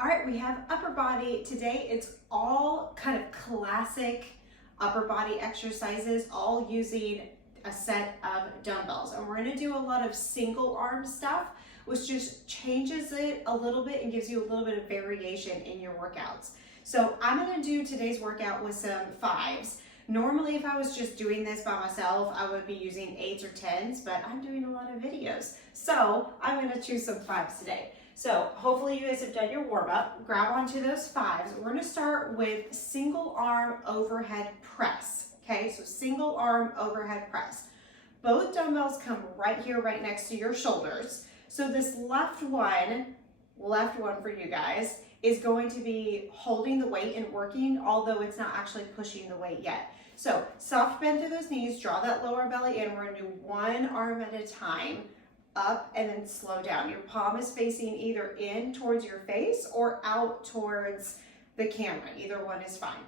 All right, we have upper body. Today it's all kind of classic upper body exercises, all using a set of dumbbells. And we're gonna do a lot of single arm stuff, which just changes it a little bit and gives you a little bit of variation in your workouts. So I'm gonna do today's workout with some 5s. Normally, if I was just doing this by myself, I would be using 8s or 10s, but I'm doing a lot of videos. So I'm gonna choose some 5s today. So hopefully you guys have done your warm up. Grab onto those 5s. We're gonna start with single arm overhead press. Okay, so single arm overhead press. Both dumbbells come right here, right next to your shoulders. So this left one for you guys, is going to be holding the weight and working, although it's not actually pushing the weight yet. So soft bend through those knees, draw that lower belly in. We're gonna do one arm at a time, up and then slow down. Your palm is facing either in towards your face or out towards the camera. Either one is fine.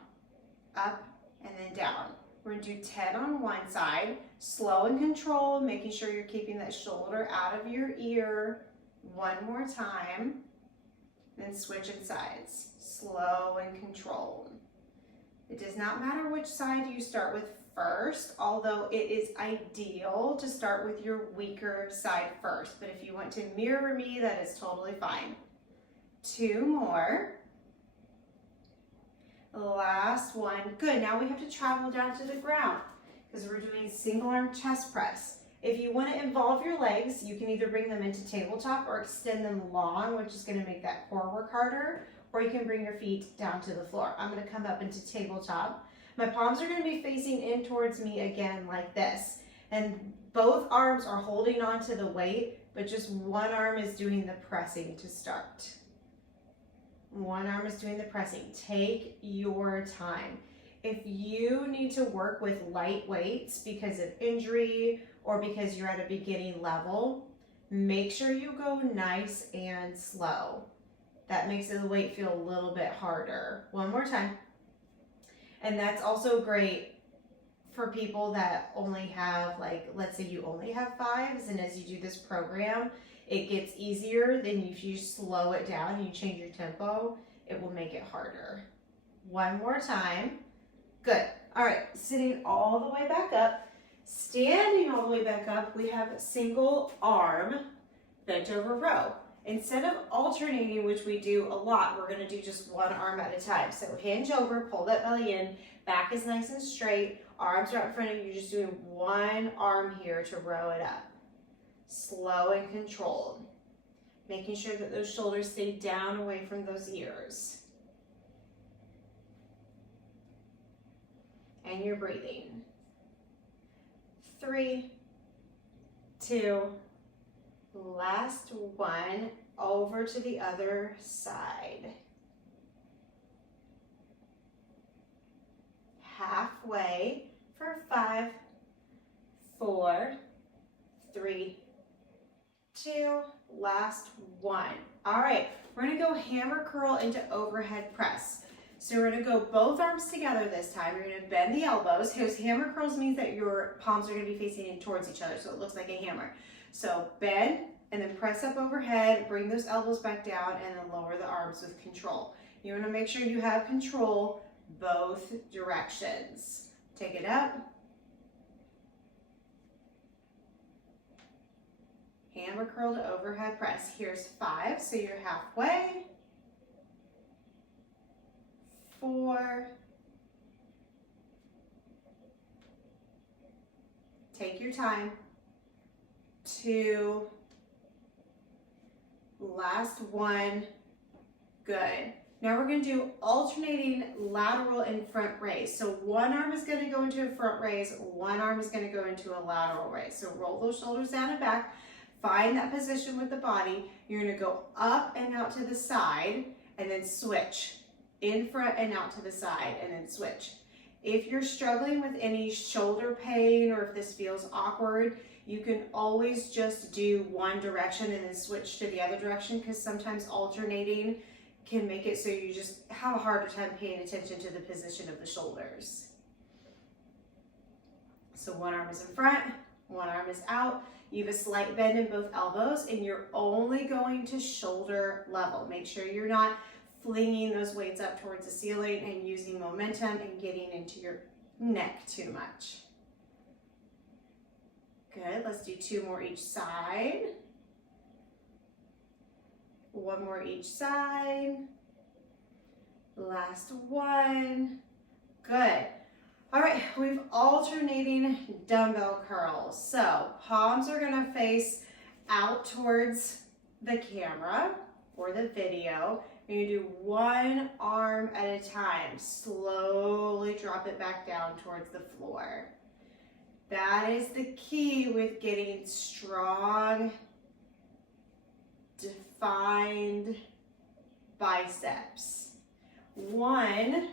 Up and then down. We're gonna do 10 on one side, slow and control, making sure you're keeping that shoulder out of your ear. One more time, then switching sides, slow and controlled. It does not matter which side you start with first, although it is ideal to start with your weaker side first. But if you want to mirror me, that is totally fine. 2 more. Last one. Good. Now we have to travel down to the ground because we're doing single arm chest press. If you want to involve your legs, you can either bring them into tabletop or extend them long, which is going to make that core work harder, or you can bring your feet down to the floor. I'm going to come up into tabletop. My palms are going to be facing in towards me again like this. And both arms are holding onto the weight, but just one arm is doing the pressing to start. One arm is doing the pressing. Take your time. If you need to work with light weights because of injury or because you're at a beginning level, make sure you go nice and slow. That makes the weight feel a little bit harder. One more time. And that's also great for people that only have, like, let's say you only have 5s, and as you do this program, it gets easier. Then if you slow it down and you change your tempo, it will make it harder. One more time. Good. All right, sitting all the way back up, standing all the way back up, we have single arm bent over row. Instead of alternating, which we do a lot, we're gonna do just one arm at a time. So hinge over, pull that belly in, back is nice and straight, arms are out in front of you, you're just doing one arm here to row it up. Slow and controlled. Making sure that those shoulders stay down away from those ears. And you're breathing. 3, 2, last one, over to the other side. Halfway for 5, 4, 3, 2, last one. All right, we're gonna go hammer curl into overhead press. So we're gonna go both arms together this time. You're gonna bend the elbows. Because hammer curls means that your palms are gonna be facing in towards each other, so it looks like a hammer. So bend and then press up overhead, bring those elbows back down, and then lower the arms with control. You wanna make sure you have control both directions. Take it up. Hammer curl to overhead press. Here's 5, so you're halfway. 4, take your time. 2, last one, good. Now we're gonna do alternating lateral and front raise. So one arm is gonna go into a front raise, one arm is gonna go into a lateral raise. So roll those shoulders down and back, find that position with the body. You're gonna go up and out to the side and then switch. In front and out to the side and then switch. If you're struggling with any shoulder pain or if this feels awkward, you can always just do one direction and then switch to the other direction, because sometimes alternating can make it so you just have a harder time paying attention to the position of the shoulders. So one arm is in front, one arm is out. You have a slight bend in both elbows and you're only going to shoulder level. Make sure you're not flinging those weights up towards the ceiling and using momentum and getting into your neck too much. Good, let's do 2 more each side. 1 more each side. Last one. Good. All right, we've alternating dumbbell curls. So palms are gonna face out towards the camera or the video. And you do 1 arm at a time. Slowly drop it back down towards the floor. That is the key with getting strong, defined biceps. 1,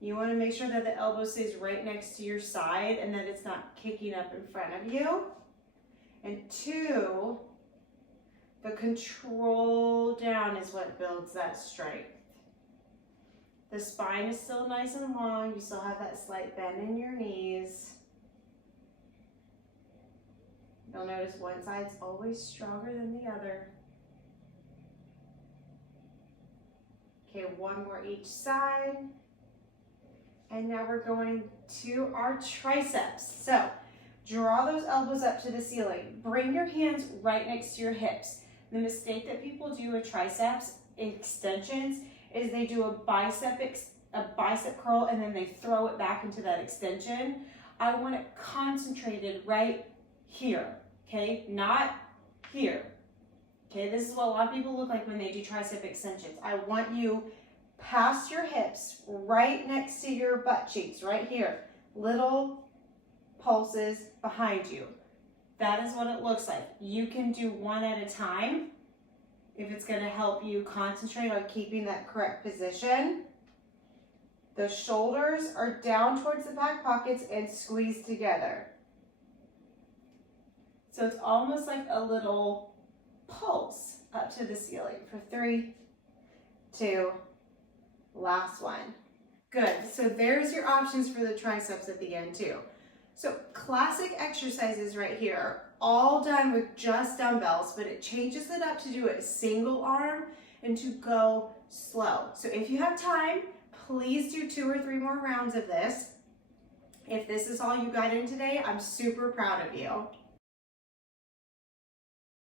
you want to make sure that the elbow stays right next to your side and that it's not kicking up in front of you. And 2, the control down is what builds that strength. The spine is still nice and long. You still have that slight bend in your knees. You'll notice one side's always stronger than the other. Okay, 1 more each side. And now we're going to our triceps. So draw those elbows up to the ceiling. Bring your hands right next to your hips. The mistake that people do with triceps extensions is they do a bicep curl and then they throw it back into that extension. I want it concentrated right here, okay? Not here. Okay, this is what a lot of people look like when they do tricep extensions. I want you past your hips, right next to your butt cheeks, right here. Little pulses behind you. That is what it looks like. You can do 1 at a time if it's going to help you concentrate on keeping that correct position. The shoulders are down towards the back pockets and squeezed together. So it's almost like a little pulse up to the ceiling for 3, 2, last one. Good, so there's your options for the triceps at the end too. So classic exercises right here, all done with just dumbbells, but it changes it up to do it single arm and to go slow. So if you have time, please do 2 or 3 more rounds of this. If this is all you got in today, I'm super proud of you.